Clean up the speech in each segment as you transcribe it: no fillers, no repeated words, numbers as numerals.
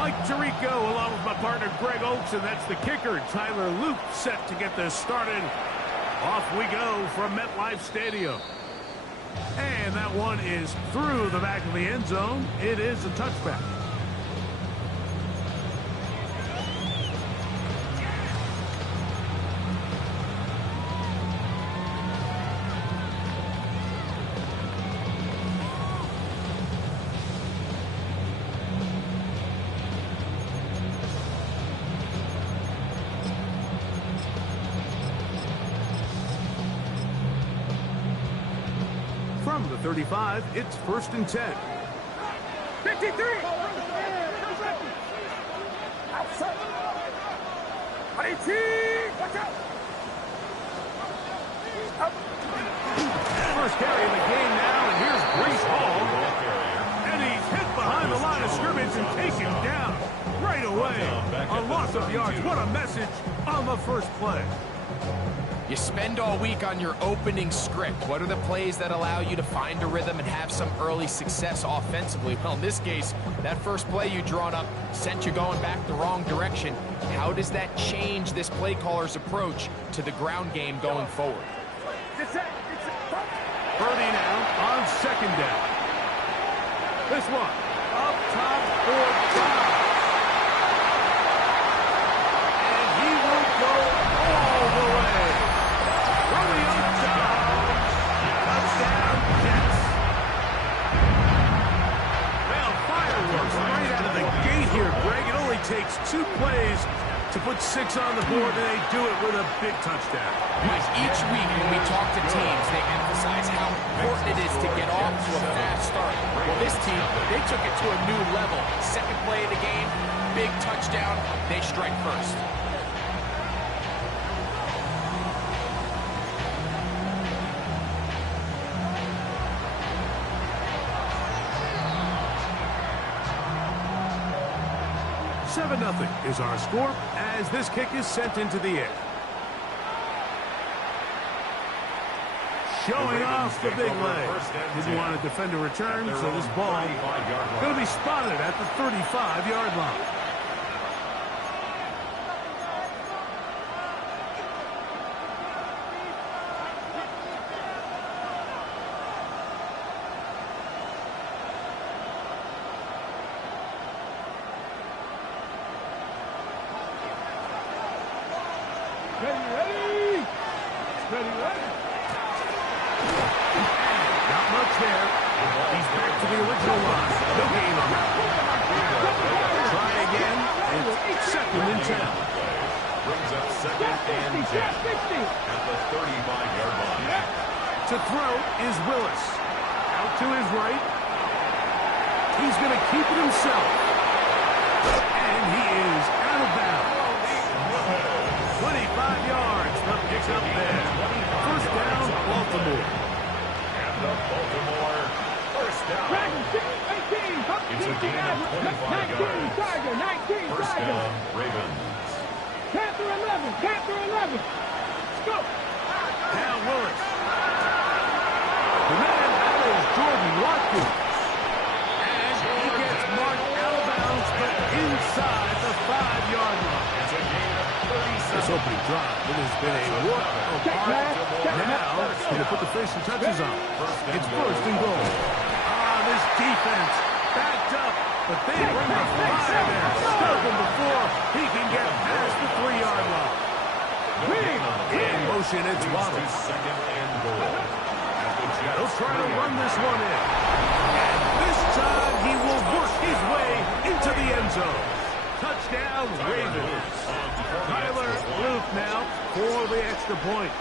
Mike Tirico along with my partner Greg Oakes, and that's the kicker, Tyler Luke, set to get this started. Off we go from MetLife Stadium. And that one is through the back of the end zone. It is a touchback. From the 35, it's 1st and 10. 53! Outside! 18! Watch out! First carry of the game now, and here's Brees Hall. And he's hit behind the line of scrimmage and taken down right away. A loss of yards. What a message on the first play. You spend all week on your opening script. What are the plays that allow you to find a rhythm and have some early success offensively? Well, in this case, that first play you drawn up sent you going back the wrong direction. How does that change this play caller's approach to the ground game going forward? Purdy now on 2nd down. This one up top for Dobbs. And he will go all the way. Touchdown, Jets. Well, fireworks right out of the gate here, Greg. It only takes 2 plays to put 6 on the board, and they do it with a big touchdown. Each week when we talk to teams, they emphasize how important it is to get off to a fast start. Well, this team, they took it to a new level. Second play of the game, big touchdown. They strike first. Nothing is our score as this kick is sent into the air. Showing off the big leg. Didn't want to defend a return, so this ball going to be spotted at the 35-yard line. To throw is Willis. Out to his right. He's going to keep it himself. And he is out of bounds. 25 yards. The pick up there. First down, Baltimore. And the Baltimore first down. It's a gain of 25 yards. First down, Ravens. Panther 11. Let's go. Now Willis. The man out is Jordan Watkins. And he gets marked out of bounds, but inside the 5-yard line. It's a gain of 37. This opening drive, it has been a work of art. Now, going to put the finishing touches on. It's 1st and goal. This defense backed up, but they bring the fire there. Stuck him before he can get past the 3-yard line. In motion, it's Waddle. 2nd and goal. He'll try to run this one in. And this time he will work his way into the end zone. Touchdown, Ravens. Tyler Luke now for the extra point.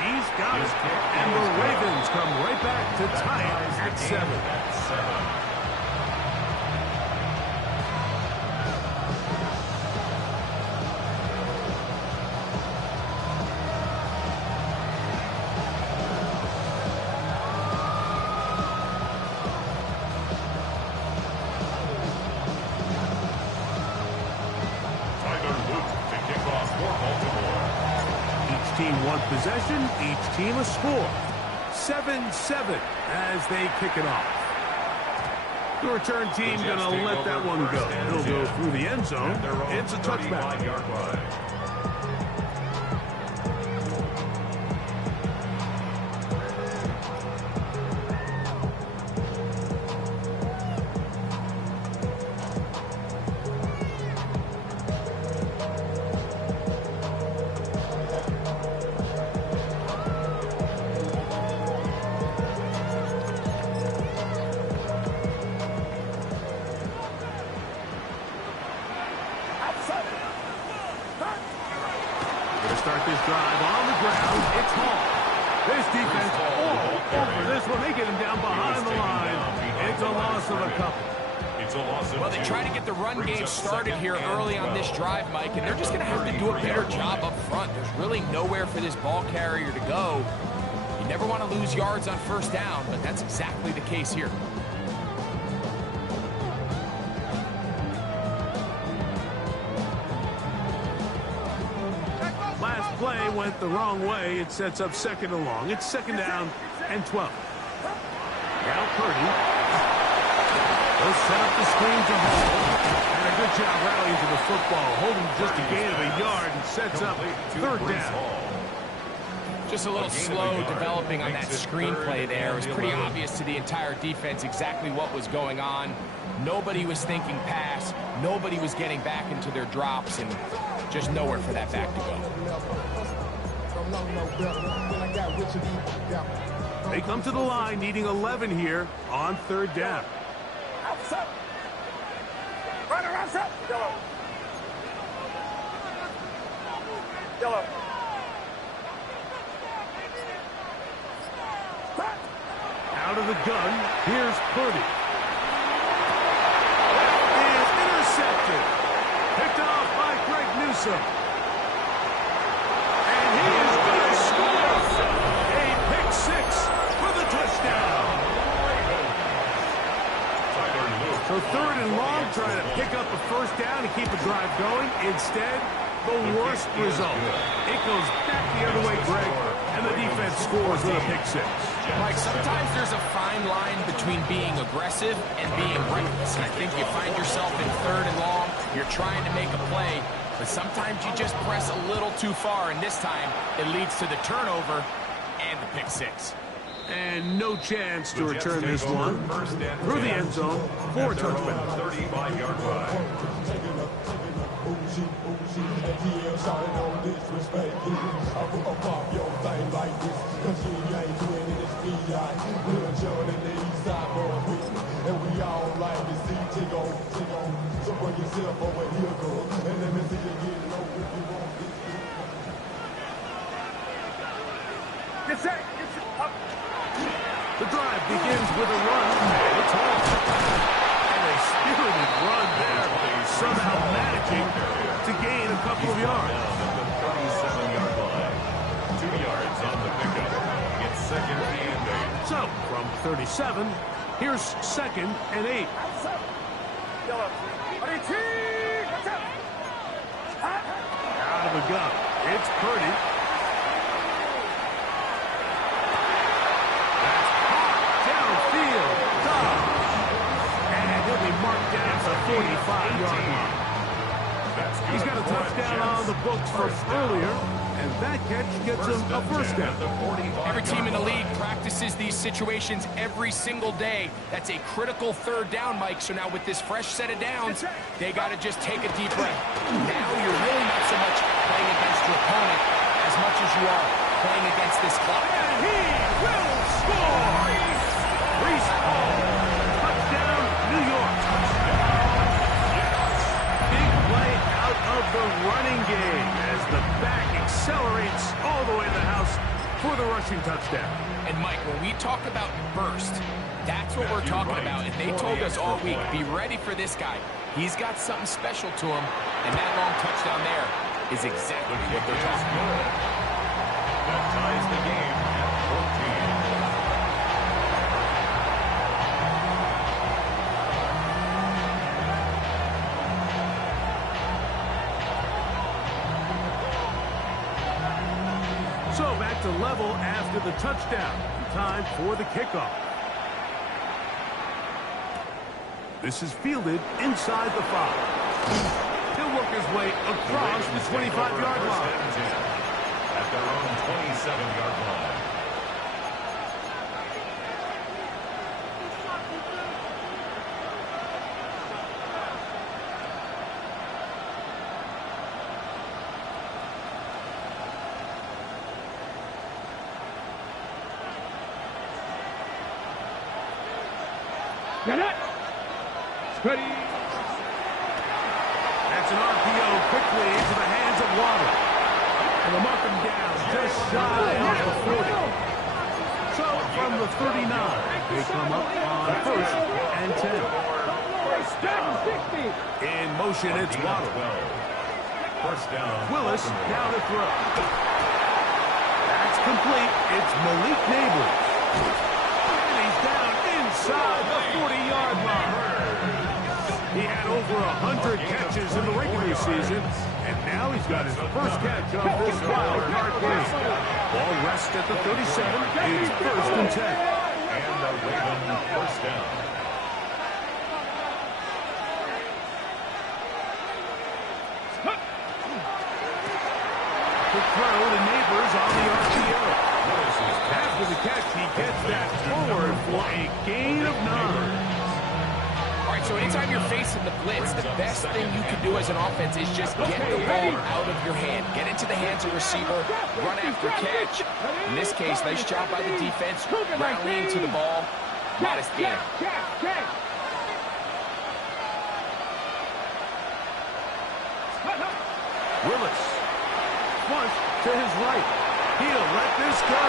He's got it. And the Ravens come right back to tie it at 7. One possession, each team a score. 7-7 as they kick it off. The return team going to let that one go. He'll go through the end zone. It's a touchback. Start this drive on the ground. It's Hall. This defense all over this one. They get him down behind the line. It's a loss of a couple. Well, they try to get the run game started here early on this drive, Mike, and they're just going to have to do a better job up front. There's really nowhere for this ball carrier to go. You never want to lose yards on first down, but that's exactly the case here. Last play went the wrong way. It sets up second and long. It's second down and 12. Now Purdy. They'll set up the screen to Hall. And a good job rallying to the football. Holding just a gain of a yard and sets up third down. Just a little slow developing on that screenplay there. It was pretty obvious to the entire defense exactly what was going on. Nobody was thinking pass. Nobody was getting back into their drops, and just nowhere for that back to go. They come to the line needing 11 here on third down. Outside. Right around outside. Yellow. Yellow. Out of the gun, here's Purdy. That is intercepted. Picked off by Greg Newsome. And he is going to score. A pick six for the touchdown. So third and long, trying to pick up a first down and keep the drive going. Instead, the worst result. It goes back the other way, Greg, and the defense scores with a pick six. Mike, sometimes there's a fine line between being aggressive and being reckless. And I think you find yourself in third and long, you're trying to make a play, but sometimes you just press a little too far, and this time it leads to the turnover and the pick six. And no chance to return this one through the end zone for a touchdown. 35-yard line. The drive begins with a run. It's off. And a spirited run there. Somehow managing to gain a couple of yards. Down at the 37-yard line. 2 yards on the pickup. It's second and 8. So, from 37, here's second and 8. Out of the gun. It's Purdy. Marked down at the 45-yard line. He's got a touchdown on the books from earlier, and that catch gets him a first down. Every team in the league practices these situations every single day. That's a critical third down, Mike. So now with this fresh set of downs, they got to just take a deep breath. Now you're really not so much playing against your opponent as much as you are playing against this clock. And he will score! Reese Hall, touchdown, New York. Of the running game as the back accelerates all the way to the house for the rushing touchdown. And Mike, when we talk about burst, that's what we're talking about. And they told us all week, be ready for this guy. He's got something special to him, and that long touchdown there is exactly what they're talking about. That ties the game at 14. So back to level after the touchdown. Time for the kickoff. This is fielded inside the 5. He'll work his way across the 25-yard line. At their own 27-yard line. Get it! Steady! That's an RPO quickly into the hands of Water. And they'll mark him down just shy of the 40. So from the 39, they come up on 1st and 10. In motion, it's Water. First down. Willis down to throw. That's complete. It's Malik Neighbors. And he's down inside the 40-yard line. He had over 100 catches in the regular season, and now he's got his first catch of this wild card game. Ball rests at the 37. It's 1st and 10. And the Raven first down. The throw to Neighbors on the RPO. After the catch, he gets that forward for a gain of 9. All right, so anytime you're facing the blitz, the best thing you can do as an offense is just get the ball out of your hand. Get into the hands of the receiver, run after catch. In this case, nice job by the defense, rallying to the ball. Modest gain. Willis. Flush to his right. He'll let this go.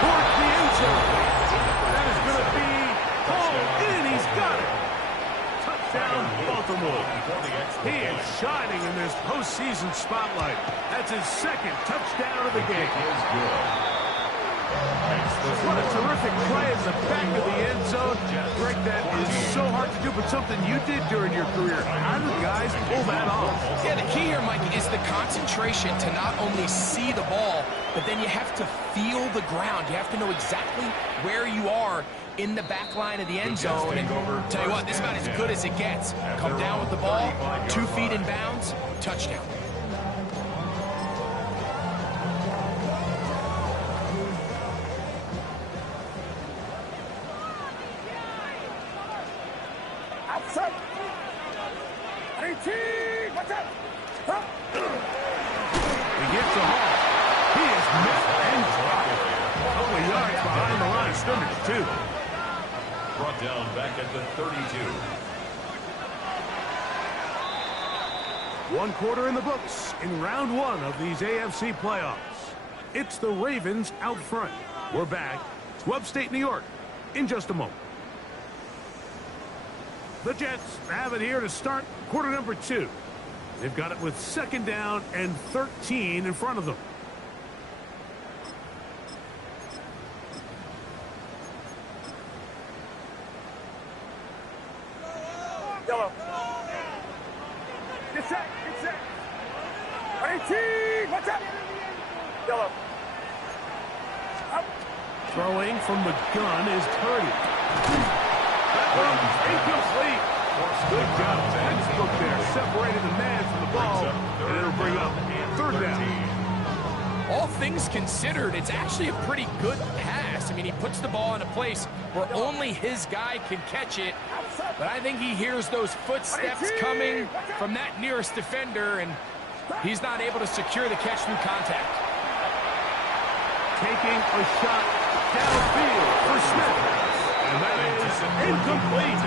Towards the end zone. That is going to be hauled in. He's got it. Touchdown, Baltimore. He is shining in this postseason spotlight. That's his 2nd touchdown of the game. What a terrific play in the back of the end zone. Greg, that is so hard to do, but something you did during your career. How do guys pull that off? Yeah, the key here, Mike, is the concentration to not only see the ball, but then you have to feel the ground. You have to know exactly where you are in the back line of the end zone. And tell you what, this is about as good as it gets. Come down with the ball, 2 feet in bounds, touchdown. Outside. 18. Watch out. Stop. He gets a haul. He is met and dropped. A couple of yards behind the line of scrimmage, too. Brought down back at the 32. 1 quarter in the books in round 1 of these AFC playoffs. It's the Ravens out front. We're back to upstate New York in just a moment. The Jets have it here to start quarter number 2. They've got it with 2nd down and 13 in front of them. Yellow. Get set. Get set. 18. Watch out. Yellow. Up. Throwing from the gun is Purdy. That one's incomplete. Good job, textbook there, separating the man from the ball, and it'll bring up 3rd down. All things considered, it's actually a pretty good pass. I mean, he puts the ball in a place where only his guy can catch it. But I think he hears those footsteps coming from that nearest defender, and he's not able to secure the catch through contact. Taking a shot downfield for Smith. And that is incomplete.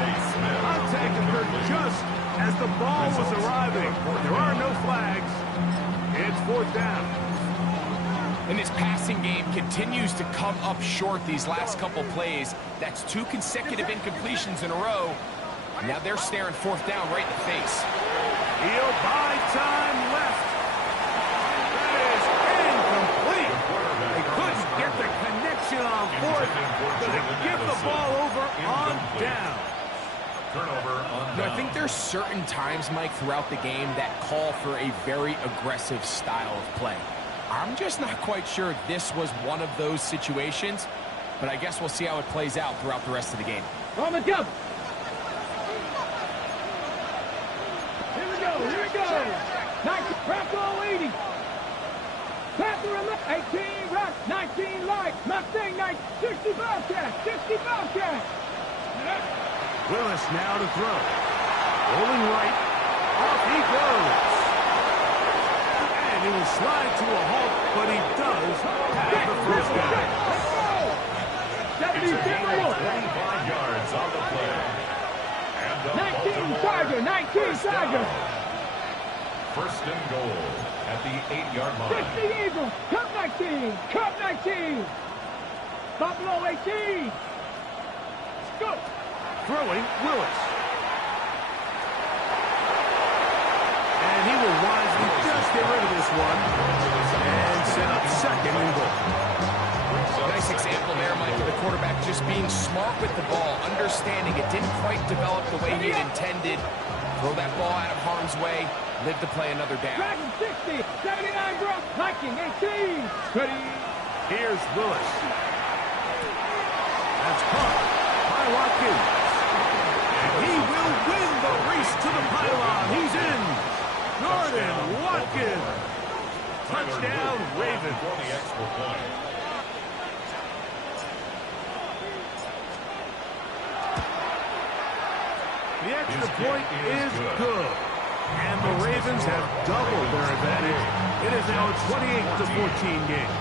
Contact occurred just as the ball was arriving. There are no flags. It's 4th down. And this passing game continues to come up short these last couple plays. That's 2 consecutive incompletions in a row. Now they're staring 4th down right in the face. He'll buy time left. That is incomplete. They couldn't get the connection on 4th. They give the ball over on down. Turnover on down. I think there's certain times, Mike, throughout the game that call for a very aggressive style of play. I'm just not quite sure this was one of those situations, but I guess we'll see how it plays out throughout the rest of the game. On the jump. Here we go. 19, press all 80. Panther 18, rock, 19, light. Mustang, 60 Bobcat, 60 Bobcat. Willis now to throw. Rolling right. Off he goes. And he will slide to a halt, but he does have the first down. It's a gain of 25 yards on the play. And the 19 Tiger, 19 Tiger. First and goal at the 8-yard line. 60 Eagle, Cup 19, Cup 19. Buffalo 18. Go. Throwing Willis. And he will wisely just get rid of this one and set up second and goal. Nice example there, Mike, of the quarterback just being smart with the ball, understanding it didn't quite develop the way he intended. Throw that ball out of harm's way, live to play another down. Dragon 60, 79 Brock, Viking 18. Ready. Here's Willis. That's caught by Watkins. And he will win the race to the pylon. He's in. Jordan Watkins. Touchdown, Ravens. For the extra point. The extra point is good. And the Ravens have doubled their advantage. It is now a 28-14 game.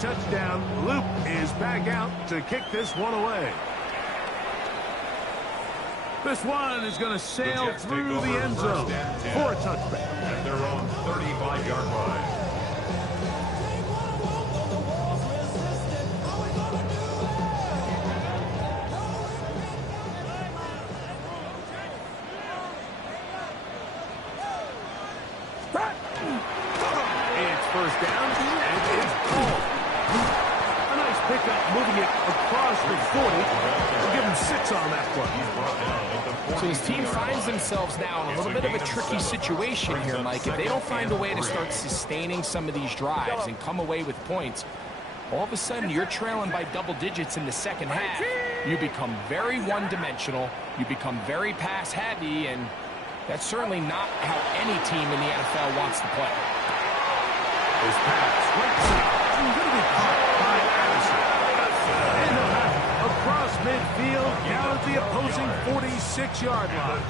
Touchdown. Loop is back out to kick this one away. This one is going to sail through the end zone for a touchback. At their own 35-yard line. It's first down, and it's called. A nice pickup, moving it across the 40. We'll give him 6 on that one. So his team finds themselves now in a little bit of a tricky situation here, Mike. If they don't find a way to start sustaining some of these drives and come away with points, all of a sudden you're trailing by double digits in the second half. You become very one-dimensional. You become very pass-heavy, and that's certainly not how any team in the NFL wants to play. His pass, right side, going to be caught by Addison. And he'll have it across midfield, down at the opposing 46-yard line.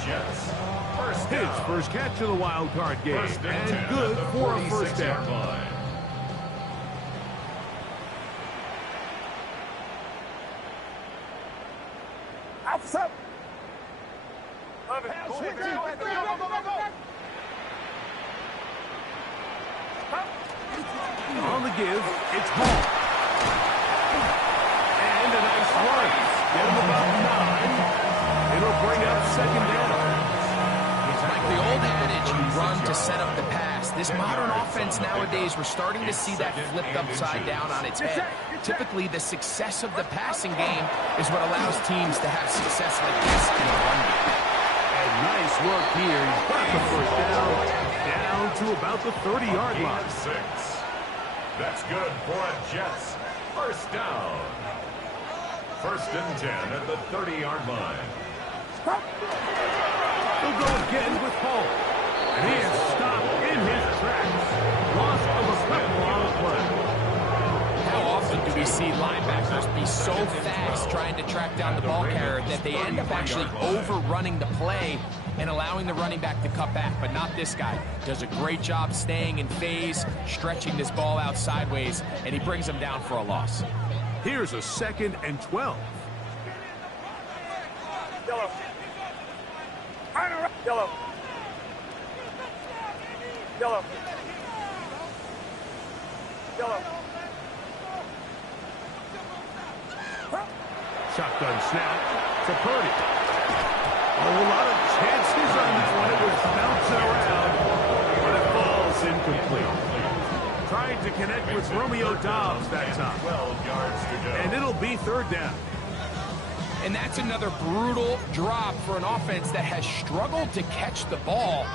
His first catch of the wild card game, and good for a first down. Outside. On the give, it's Hall. And a nice run. Get him about 9. It'll bring up second down. Like the old adage, you run to set up the pass. This modern offense nowadays, we're starting to see that flipped upside down on its head. Typically, the success of the passing game is what allows teams to have success like this in the run game. And nice work here. He's got the first down to about the 30-yard line. 6. That's good for a Jets first down. First and 10 at the 30-yard line. He'll go again with Hall. And he is stopped in his tracks. Loss of a couple on the play. How often do we see linebackers be so fast trying to track down the ball carrier that they end up actually overrunning the play and allowing the running back to cut back? But not this guy. Does a great job staying in phase, stretching this ball out sideways, and he brings him down for a loss. Here's a 2nd and 12. Yellow. Yellow. Yellow. Yellow. Shotgun snap to Purdy. A lot of chances on this one. It was bouncing around, but it falls incomplete. Trying to connect with Romeo Dobbs that time. 12 yards to go. And it'll be third down. And that's another brutal drop for an offense that has struggled to catch the ball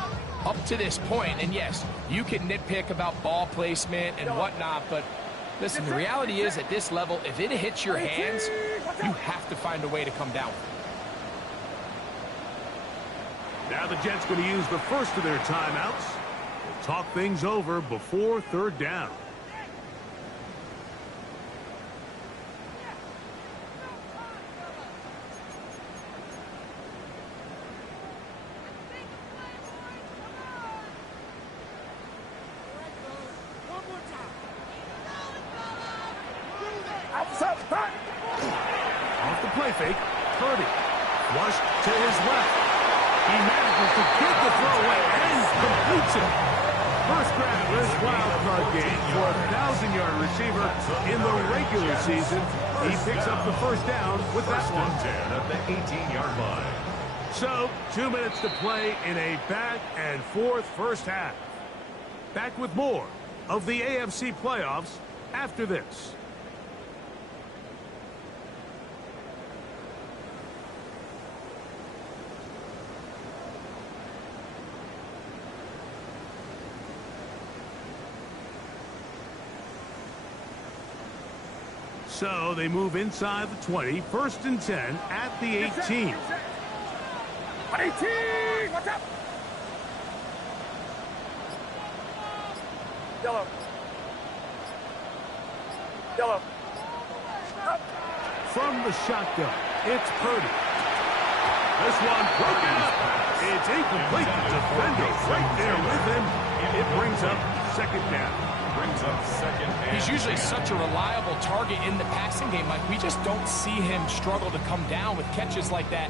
up to this point. And yes, you can nitpick about ball placement and whatnot, but listen, the reality is at this level, if it hits your hands, you have to find a way to come down. Now the Jets going to use the first of their timeouts. We'll talk things over before third down. Off the play fake, Purdy. Flush to his left. He manages to get the throw away and completes it. First grab of this wild card game for a 1,000-yard receiver in the regular season. He picks up the first down with that one. 10 at the 18-yard line. So, 2 minutes to play in a back-and-forth first half. Back with more of the AFC playoffs after this. So they move inside the 20, 1st and 10 at the 18. 18! What's up? Yellow. Yellow. From the shotgun, it's Purdy. This one broken up. It's incomplete. The defender right there with him. It brings up second down. He's usually such a reliable target in the passing game. Like, we just don't see him struggle to come down with catches like that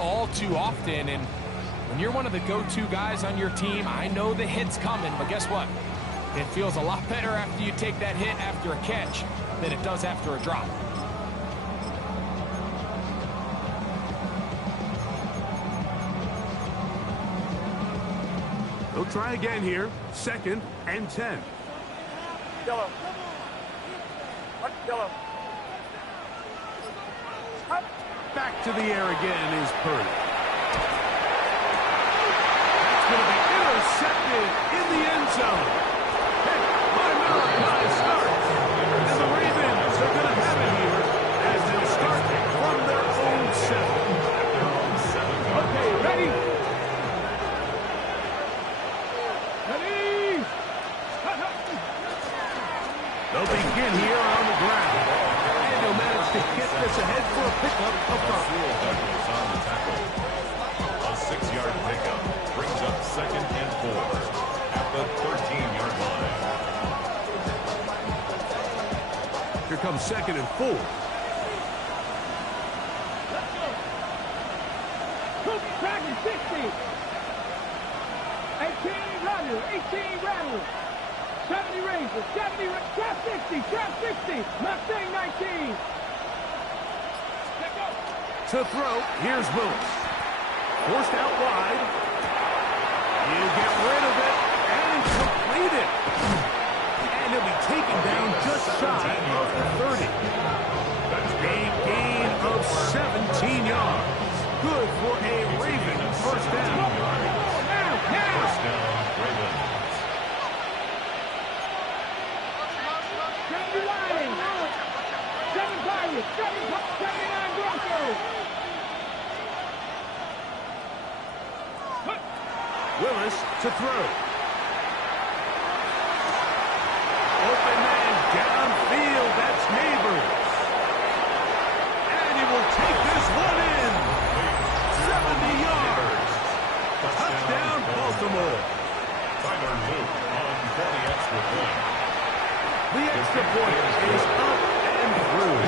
all too often. And when you're one of the go-to guys on your team, I know the hit's coming, but guess what? It feels a lot better after you take that hit after a catch than it does after a drop. They'll try again here. 2nd and 10. Yellow. Yellow. Back to the air again is Purdy. That's going to be intercepted in the end zone. Pick by Malik starts. And the Ravens are going to have it here as they'll start from their own 7. Okay, ready? Ready? They'll begin here on the ground. And they'll manage to get this ahead for a pickup of first. A 6-yard pickup brings up 2nd and 4 at the 13-yard line. Here comes 2nd and 4. Dragon 60. 18 rattle. 18 rattle. 70 Rangers. 70 Trap 60. Trap 60. Mustang 19. To throw, here's Willis. Forced out wide. He'll get rid of it and complete it. And he'll be taken down just shy of the 30. A gain of 17 yards. Good for a Ravens first down. First down, Ravens. 70 Lions. 7 Pirates. 79 Broncos. Willis to throw. Open man downfield. That's Neighbors. And he will take this one in. 70 yards. Touchdown, Baltimore. Tyler Luke on for the extra point. The extra point is up and through.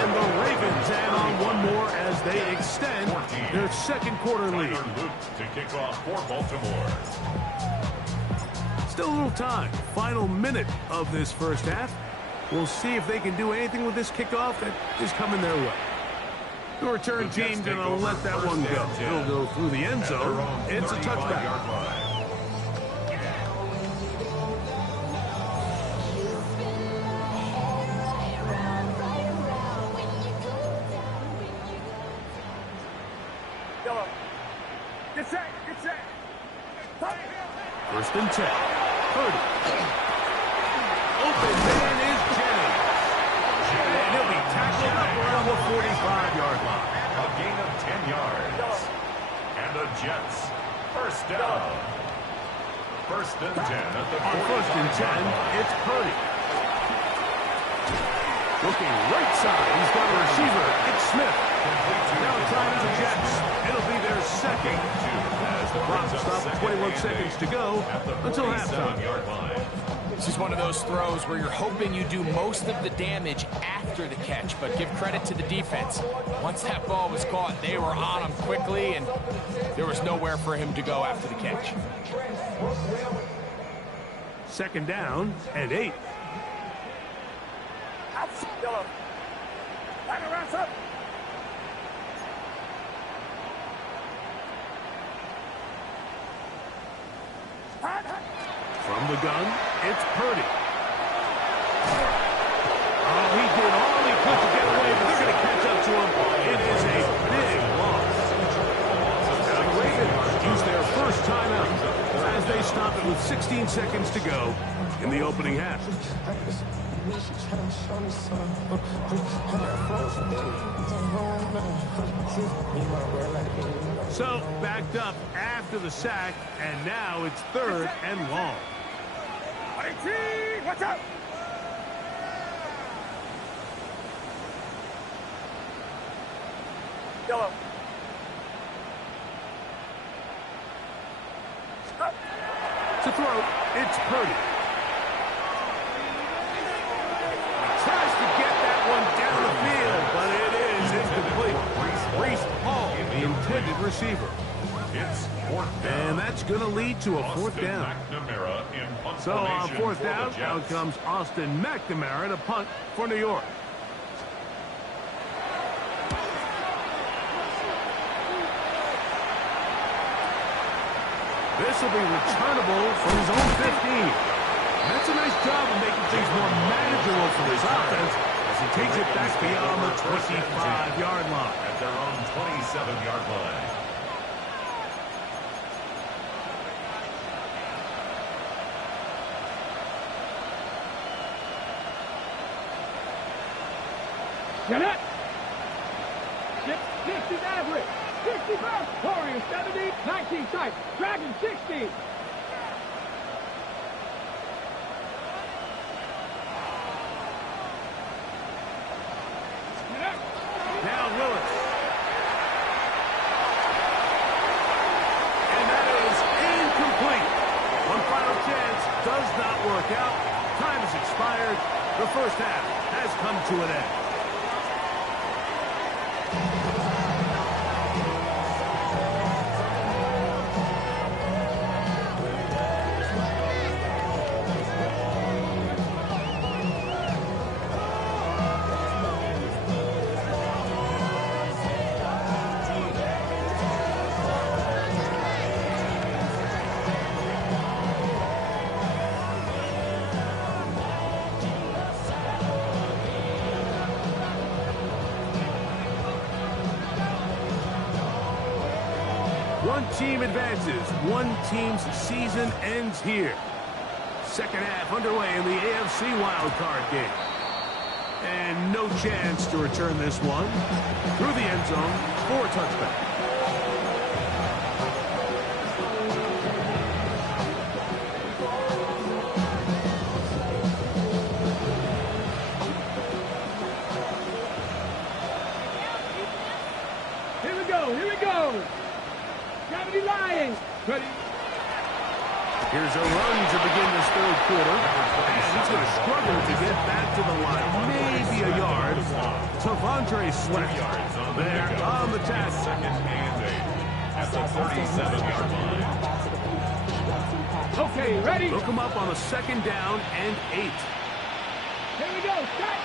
And the Ravens add on one more as they extend their 2nd quarter lead. Tyler Luke to kick off for Baltimore. Still a little time. Final minute of this first half. We'll see if they can do anything with this kickoff that is coming their way. The return team going to let that one go. It'll go through the end zone. It's a touchback. Get set. Get set. First and 10. Purdy. Open man is Jennings. And he'll be tackled up around the 45-yard line. A gain of 10 yards. And the Jets, first down. First and 10 at the 45. On first and 10, it's Purdy. Looking right side, he's got a receiver. It's Smith. Now trying the Jets. It'll be their second. As the clock stops, 21 seconds to go until halftime. This is one of those throws where you're hoping you do most of the damage after the catch, but give credit to the defense. Once that ball was caught, they were on him quickly, and there was nowhere for him to go after the catch. Second down and 8. From the gun, it's Purdy. Oh, he did all he could to get away, but they're going to catch up to him. It is a big loss. Now the Ravens use their first timeout as they stop it with 16 seconds to go in the opening half. So, backed up after the sack, and now it's third and long. Watch out! Yellow. To throw, it's Purdy. Tries to get that one down the field, but it is incomplete. Reese Hall, the intended receiver. It's fourth down. And that's going to lead to a fourth down. So on fourth down, out comes Austin McNamara to punt for New York. This will be returnable from his own 15. That's a nice job of making things more manageable for this offense as he takes it back beyond the 25-yard line. At their own 27-yard line. Get it! 60 average. 65. Warriors 70. 19 tight. Dragon 60. Now Willis. And that is incomplete. One final chance does not work out. Time has expired. The first half has come to an end. One team advances. One team's season ends here. Second half underway in the AFC wildcard game. And no chance to return this one. Through the end zone for a touchback. Here we go. Here we go. Gravity Lions. Ready. Here's a run to begin this third quarter. And he's going to struggle to get back to the line. Maybe a yard. Tavondre Sweat there on the task. Second and 8 at the 37-yard line. Okay, ready. Look him up on a second down and 8. Here we go. Set.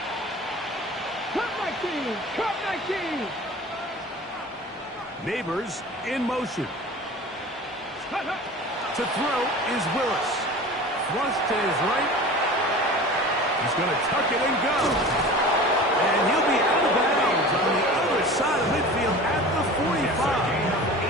Cut 19. Cut 19. Neighbors in motion. Cut, cut. To throw is Willis. Thrust to his right. He's going to tuck it and go. And he'll be out of bounds on the other side of midfield at the 45.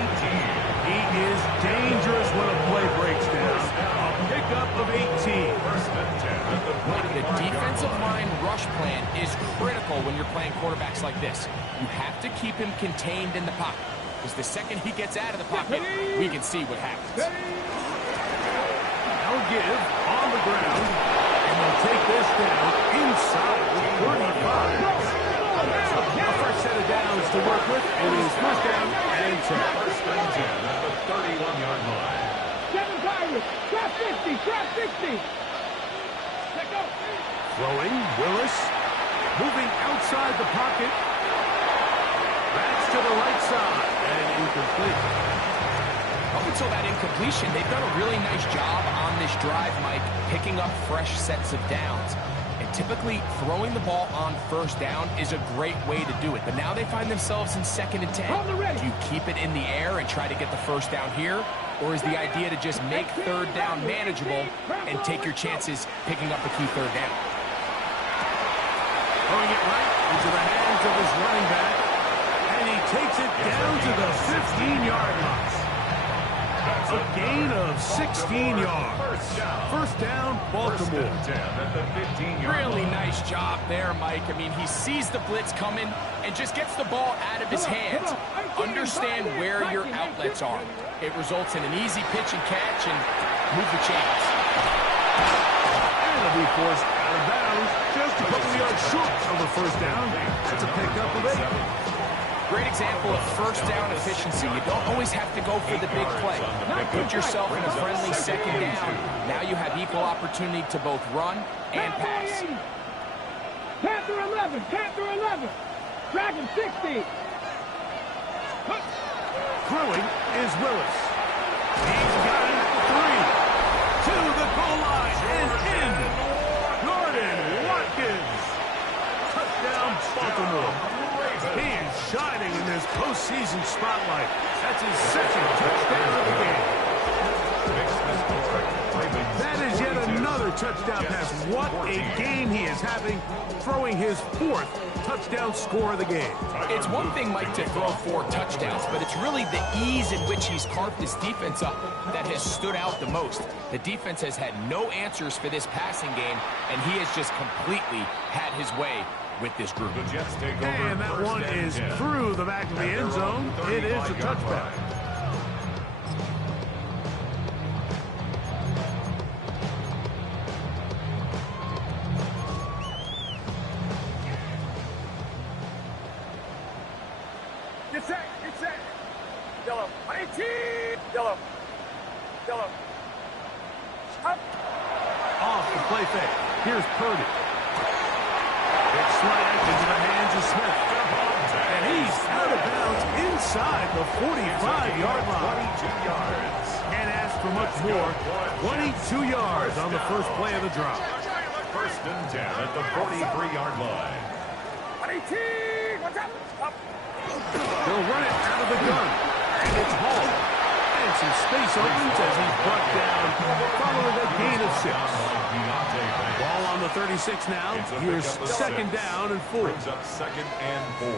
critical when you're playing quarterbacks like this. You have to keep him contained in the pocket, because the second he gets out of the pocket, we can see what happens. They'll give on the ground, and they'll take this down inside the 35. A fresh set of downs to work with. It is first down and 10. First and 10 at the 31-yard line. 7 Pirates. Drop 50. Drop 60. Let go. Throwing, Willis. Moving outside the pocket. That's to the right side. And incomplete. Up until that incompletion, they've done a really nice job on this drive, Mike, picking up fresh sets of downs. And typically, throwing the ball on first down is a great way to do it. But now they find themselves in 2nd and 10. Do you keep it in the air and try to get the first down here? Or is the idea to just make 3rd down manageable and take your chances picking up a key 3rd down? Throwing it right into the hands of his running back. And he takes it down to the 15-yard line. A gain of 16 yards. First down, Baltimore. Really nice job there, Mike. I mean, he sees the blitz coming and just gets the ball out of his hands. Understand where your outlets are. It results in an easy pitch and catch and move the chains. And it'll be forced out of bounds just a couple of yards short of the first down. That's a pickup of 8. Great example of first down efficiency. You don't always have to go for the big play. Put yourself in a friendly 2nd down. Now you have equal opportunity to both run and pass. Panther 11. Panther 11. Dragon 60. Throwing is Willis. He's got it at the 3. To the goal line and in. Gordon Watkins. Touchdown, Baltimore. He is shining in this postseason spotlight. That's his 2nd touchdown of the game. That is yet another touchdown pass. What a game he is having, throwing his 4th touchdown score of the game. It's one thing, Mike, to throw 4 touchdowns, but it's really the ease in which he's carved this defense up that has stood out the most. The defense has had no answers for this passing game, and he has just completely had his way with this group. The Jets take over. And that one is through the back of the end zone. It is a touchback. Get set. Get set. Yellow. 18. Yellow. Yellow. Up. Off the play fake. Here's Purdy. It's slammed into the hands of Smith. And he's out of bounds inside the 45-yard line. 22 yards. Can't ask for much more. 22 yards on the first play of the drop. First and 10 at the 43-yard line. 18. What's up? Up. They'll run it out of the gun. And it's Hall. And some space opens as he's brought down following a gain of 6. Ball on the 36 now. Here's 2nd down and 4. Brings up 2nd and 4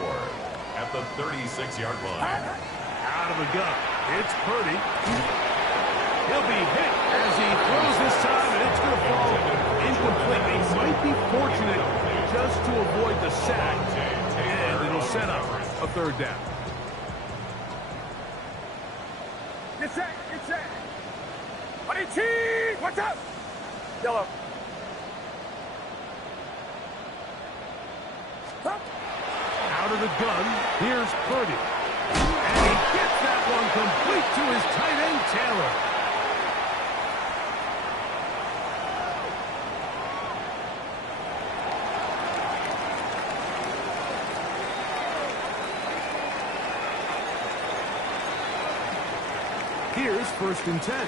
at the 36-yard line. Out of the gun. It's Purdy. He'll be hit as he throws this time, and it's going to fall incomplete. He might be fortunate just to avoid the sack, and it'll set up a 3rd down. Get set. Get set. 18. What's up? Yellow. Up. Out of the gun, here's Purdy. And he gets that one complete to his tight end, Taylor. Here's 1st and 10.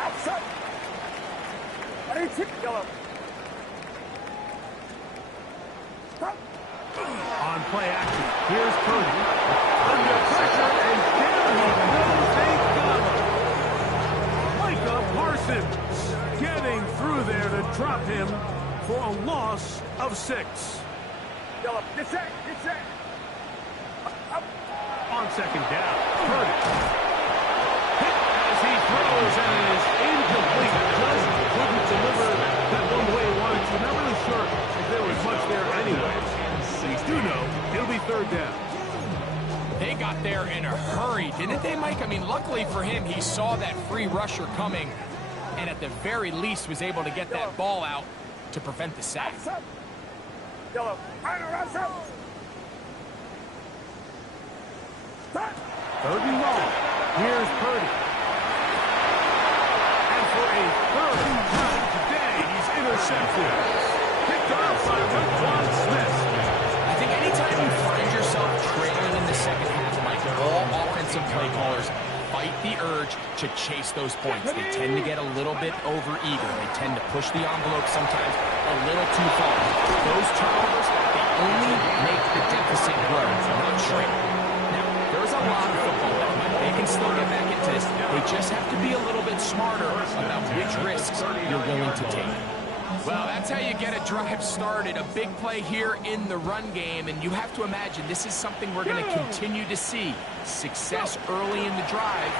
Outside. 18. Yellow. Stop. On play action, here's Purdy. Under pressure, and down he goes. Thank God. Micah Parsons getting through there to drop him for a loss of 6. Yellow. Get set. Get set. Up. On 2nd down, Purdy. Hit as he throws, and it is incomplete. Just couldn't deliver that one the way he wanted to. Not really sure if got there in a hurry, didn't they, Mike? I mean, luckily for him, he saw that free rusher coming, and at the very least was able to get that ball out to prevent the sack. Yellow. Third and long. Here's Purdy. And for a third time today, he's intercepted. Picked off by Roquan Smith. I think anytime you find yourself trailing in the second half, Mike, all offensive play callers fight the urge to chase those points. They tend to get a little bit over-eager. They tend to push the envelope sometimes a little too far. Those turnovers, they only make the deficit grow, not shrink. Now, there's a lot of football left, Mike. They can still get back into this. They just have to be a little bit smarter about which risks you're willing to take. Well, that's how you get a drive started. A big play here in the run game, and you have to imagine this is something we're going to continue to see. Success early in the drive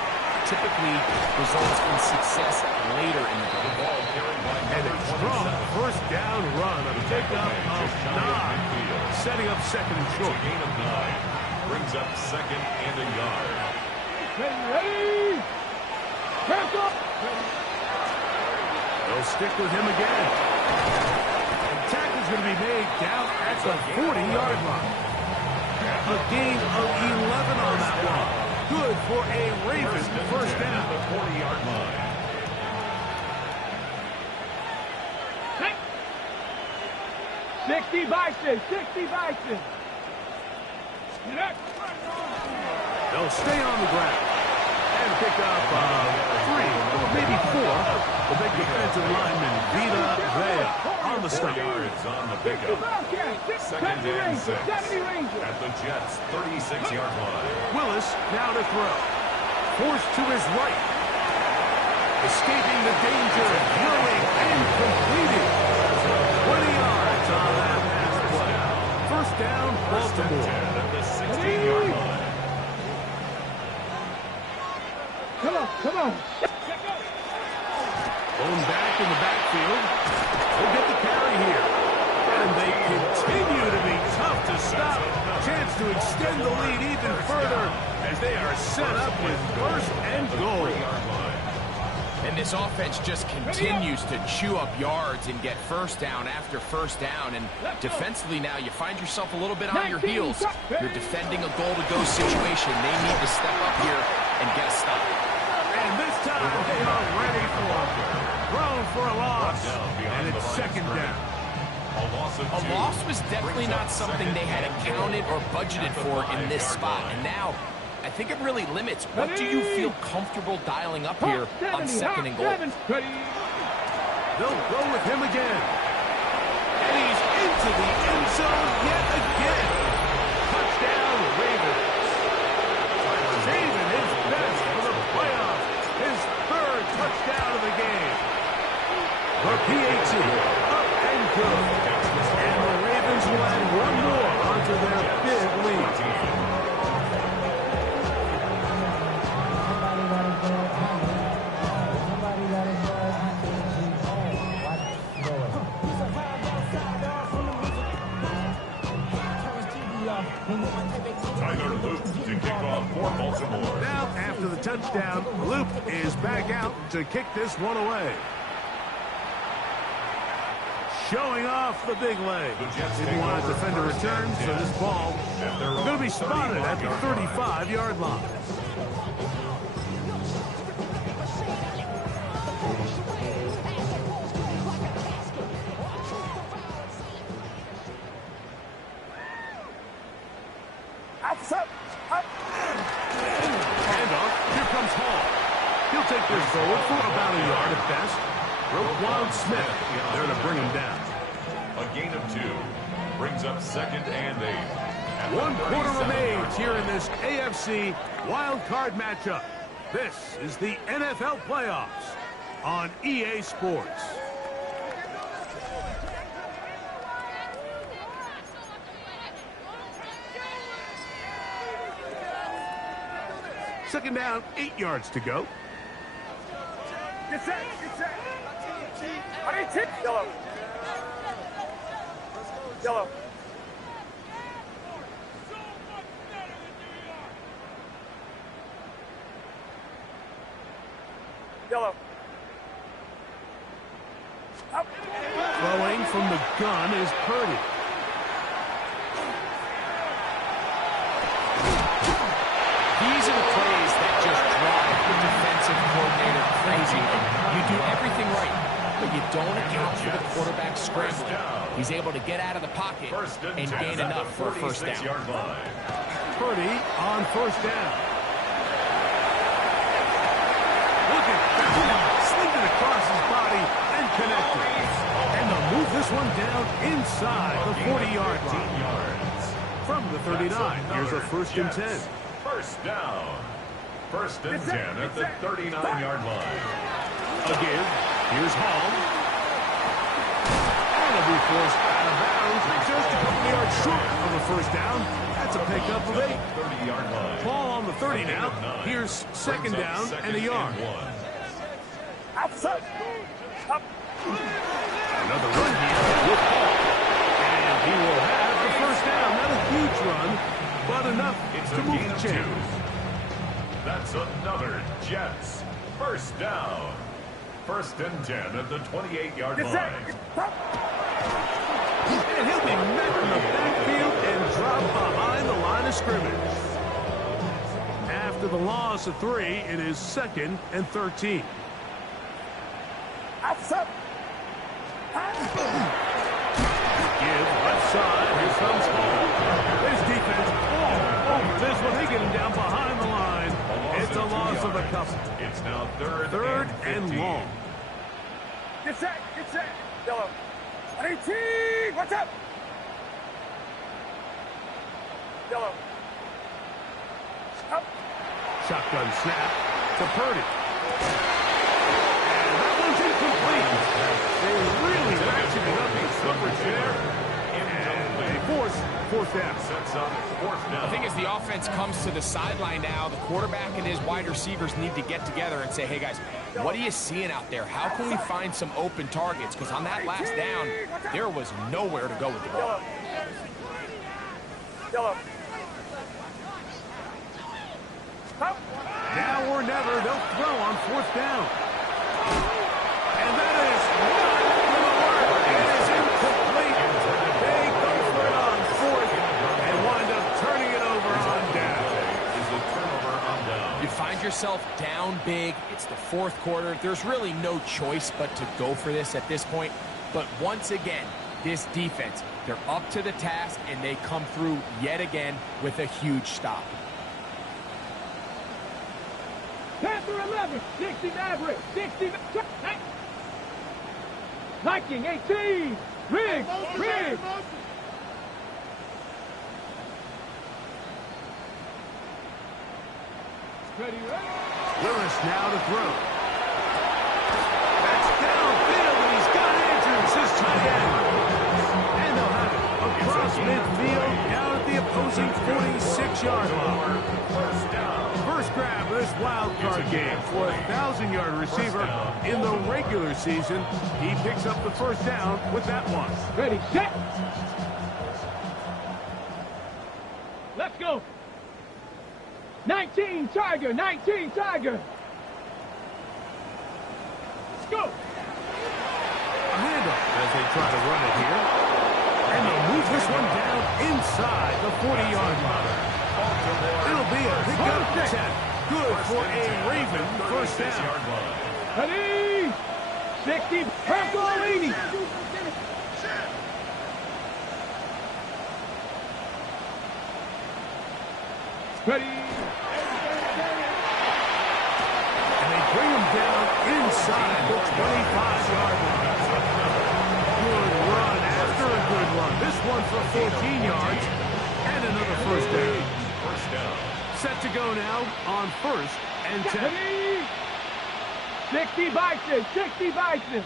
typically results in success later in the drive. And a strong first down run, a pickup of 9, setting up second and short. Gain of 9 brings up second and a yard. Ready? Back up. They'll stick with him again. And tackle's going to be made down at the 40-yard line. A gain of 11 on that one. Good for a Ravens first down. The 40-yard line. Hey. 60 Bison. 60 Bison. They'll stay on the ground. And pick up 3, or maybe 4. The big defensive lineman, Vita Vea, on the stop. Yards on the pickup. Second and 6 at the Jets' 36-yard line. Willis now to throw. Forced to his right. Escaping the danger, throwing and completing. 20 yards on that pass play. First down, Baltimore. At the 16-yard line. Come on. Going back in the backfield. We'll get the carry here. And they continue to be tough to stop. Chance to extend the lead even further as they are set up with first and goal. And this offense just continues to chew up yards and get first down after first down. And defensively now, you find yourself a little bit on your heels. You're defending a goal-to-go situation. They need to step up here and get a stop. And this time they are ready for it. Thrown for a loss. And it's second down. A loss was definitely not something they had accounted or budgeted for in this spot. And now, I think it really limits. What do you feel comfortable dialing up here on second and goal? They'll go with him again. And he's into the end zone yet again. Touchdown, Ravens. Saving his best for the playoffs. His third touchdown of the game. The PAT up and good. And the Ravens will add one more onto their big lead. Tyler Luke to kick off for Baltimore. Now, after the touchdown, Luke is back out to kick this one away. Showing off the big leg. Didn't want to defend a return, so this ball going to be spotted at the 35-yard line. Handoff. Here comes Hall. He'll take this forward for about a yard at best. Roquan Smith there to bring him down. A gain of 2 brings up second and 8. At 1 quarter remains here in this AFC wild card matchup. This is the NFL playoffs on EA Sports. Second down, 8 yards to go. Get set. I need tip. Yellow. from the gun is Purdy. These are the plays that just drive the defensive coordinator crazy. You do everything right, but you don't account for the quarterback scrambling. He's able to get out of the pocket and gain enough for a first down. Purdy on first down. Look at that. Slinging across his body and connected. And they'll move this one down inside the 40-yard line. From the 39, here's a 1st and 10. First down. 1st and 10 at the 39-yard line. Again, here's Hall. And it'll be forced out of bounds. Just a couple yards short of a first down. That's a pickup of 8. 30-yard line. Ball on the 30 now. Here's 2nd down and a yard. Outside. Up. Another run here with Hall. And he will have the first down. Not a huge run, but enough to move the chains. That's another Jets. First down. 1st and 10 at the 28-yard line. And he'll be met in the backfield and dropped behind the line of scrimmage. After the loss of 3, it is 2nd and 13. Outside. Give left side. Here comes Hall. His defense all over this one. They get him down behind the line. It's a loss of a couple. It's now 3rd and long. Get set. Get set. Yellow. 18. What's up? Yellow. Up. Shotgun snap to Purdy. And that one's incomplete. They really ratcheted up the coverage there. And they force 4th down. Sets up 4th down. I think as the offense comes to the sideline now, the quarterback and his wide receivers need to get together and say, hey, guys, what are you seeing out there? How can we find some open targets? Because on that last down, there was nowhere to go with the ball. Yellow. Up. Now or never, they'll throw on 4th down. And that is not going to work. It is incomplete. They go for it on 4th and wind up turning it over on down. Is a turnover on down. You find yourself down big. It's the 4th quarter. There's really no choice but to go for this at this point. But once again, this defense, they're up to the task, and they come through yet again with a huge stop. Panther 11. 60 Maverick. 60. Viking 18. Rig. Rig. Ready, ready. Lewis now to throw. That's downfield, and he's got Andrews, his tight end. And they'll have it across midfield, down at the opposing 46-yard line. First down. First grab of this wild card game for a 1,000-yard receiver in the regular season. He picks up the first down with that one. Ready, set. Let's go. 19 Tiger, 19 Tiger. Let's go. A handoff as they try to run it here. And they'll move this one down inside the 40-yard line. It'll be a pickup attempt. Good for a Raven first down. Ready. 60. Purple 80. Ready. And they bring him down inside the 25-yard line. Good run after a good run. This one for 14 yards and another first down. First down. Set to go now on 1st and 10. Ready. 60 Bison. 60 Bison.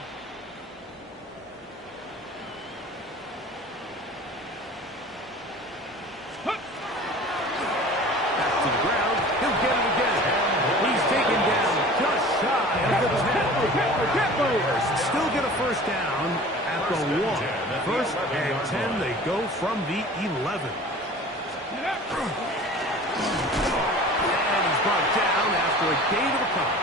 Back to the ground. He'll get it again. He's taken down just shy of the 10. Still get a first down at the 1. 1st and 10. They go from the 11. And he's brought down after a gain of a couple.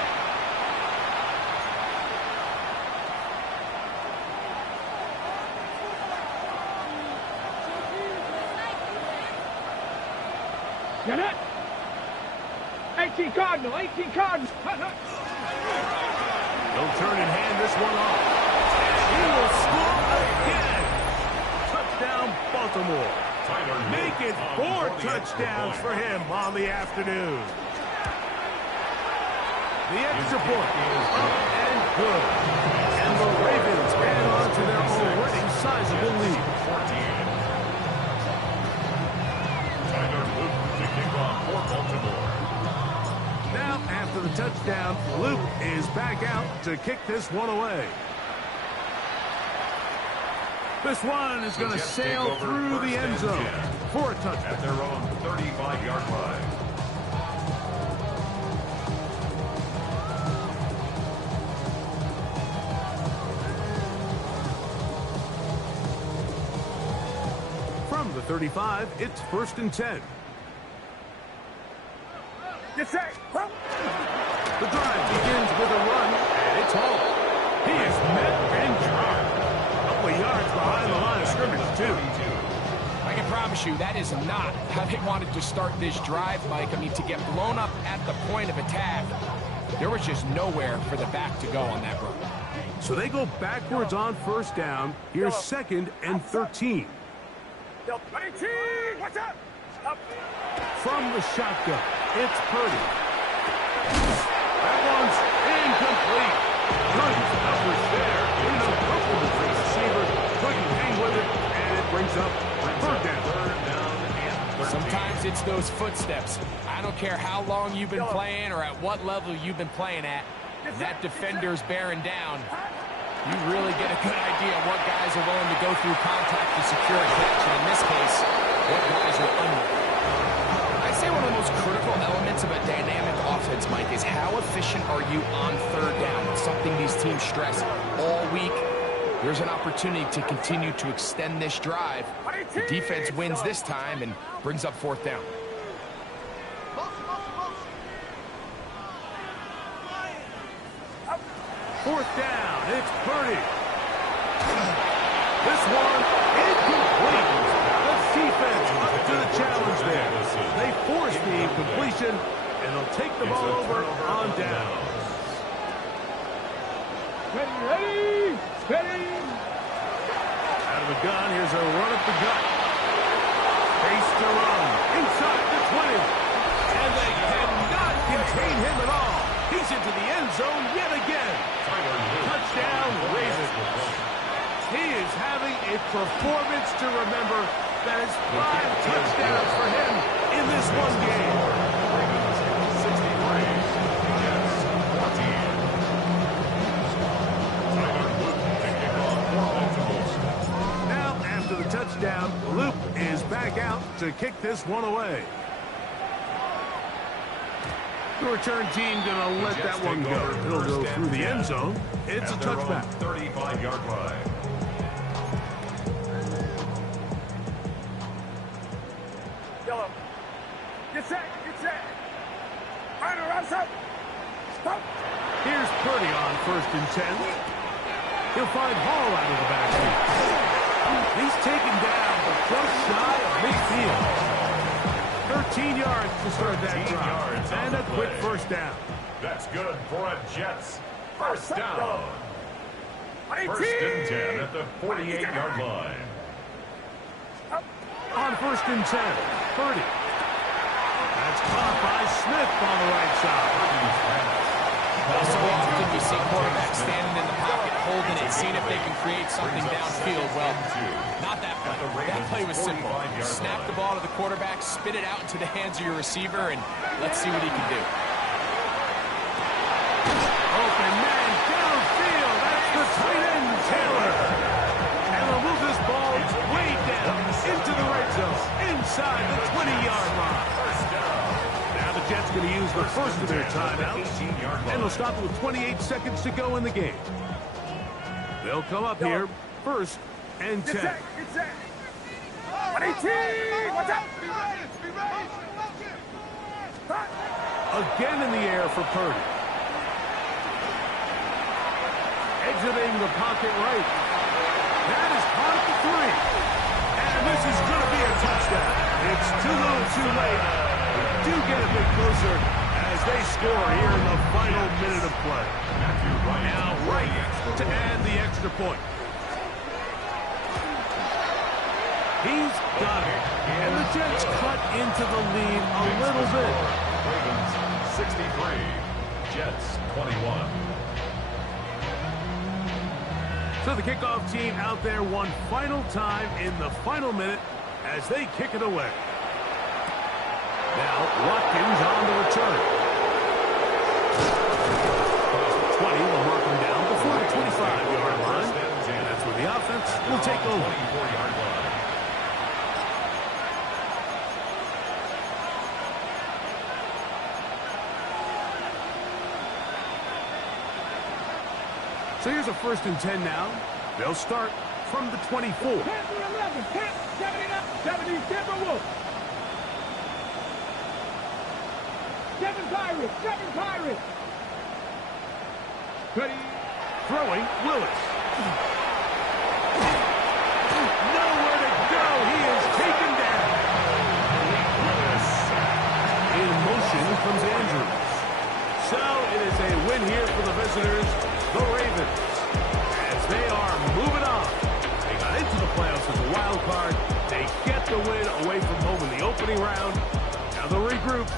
You're not. 18 Cardinal, 18 Cardinal. They'll turn and hand this one off. He will score again. Touchdown, Baltimore. Make it 4 touchdowns for him on the afternoon. The extra point is up and good. And the Ravens add on to their already sizable lead. Now, after the touchdown, Luke is back out to kick this one away. This one is going to sail through the end zone for a touchdown. At their own 35-yard line. From the 35, it's 1st and 10. Yes, sir. The drive begins with a run, and it's home. He is met and dropped. A couple of yards behind the line of scrimmage, too. I can promise you that is not how they wanted to start this drive, Mike. I mean, to get blown up at the point of attack, there was just nowhere for the back to go on that run. So they go backwards on 1st down. Here's 2nd and 13. 18, what's up? From the shotgun, it's Purdy. That one's incomplete. Good coverage there. In the purple to the receiver. Couldn't hang with it, and it brings up 3rd down. Sometimes it's those footsteps. I don't care how long you've been playing or at what level you've been playing at. That defender's bearing down. You really get a good idea of what guys are willing to go through contact to secure a catch, and in this case, what guys are unwilling. I'd say one of the most critical elements of a dynamic offense, Mike, is how efficient are you on 3rd down? It's something these teams stress all week. There's an opportunity to continue to extend this drive. The defense wins this time and brings up 4th down. 4th down, it's Purdy. This one incomplete. The defense up to the challenge there. They force the incompletion, and they'll take the ball over on down. Ready, ready. Out of the gun, here's a run at the gut. Face to run, inside the 20. And they cannot contain him at all. He's into the end zone yet again. Touchdown, Ravens. He is having a performance to remember. That is 5 touchdowns for him in this one game. Now, after the touchdown, Luke is back out to kick this one away. The return team going to let that one go. It'll go through the end zone. It's a touchback. 35-yard line. Yellow. Get set, get set. Right around, stop. Stop. Here's Purdy on 1st and 10. He'll find Hall out of the backfield. He's taken down, but just shy of midfield. 13 yards to start that drive. And a quick 1st down. That's good for a Jets 1st down. 1st and 10 at the 48-yard line. On 1st and 10, Purdy. That's caught by Smith on the right side. So often we see quarterbacks standing in the pocket, holding it, seeing if they can create something downfield. Well, not that play. That play was simple. Snap the ball to the quarterback, spit it out into the hands of your receiver, and let's see what he can do. Open man downfield. That's the tight end, Taylor. And they'll move this ball way down into the red zone, inside the 20-yard line. Now the Jets going to use the first of their timeouts, and they'll stop it with 28 seconds to go in the game. They'll come up here 1st and 10. Get set, get set. 18, what's up? Be ready, be ready. Again in the air for Purdy. Exiting the pocket right. That is caught at the 3. And this is going to be a touchdown. It's too little too late. The do get a bit closer as they score here in the final minute of play. Now right to add the extra point. He's got it. And the Jets cut into the lead a little bit. Ravens 63, Jets 21. So the kickoff team out there one final time in the final minute as they kick it away. Now Watkins on the return. 20 will mark him down before the 25-yard line. And that's where the offense will take over. 24-yard line. So here's a 1st and 10 now. They'll start from the 24. Panther 11, 70 Timberwolves. 7 Pirates. Ready. Throwing, Willis. Nowhere to go. He is taken down. Willis. In motion comes Andrews. So it is a win here for the visitors, the Ravens, as they are moving on. They got into the playoffs as a wild card. They get the win away from home in the opening round. Now they'll regroup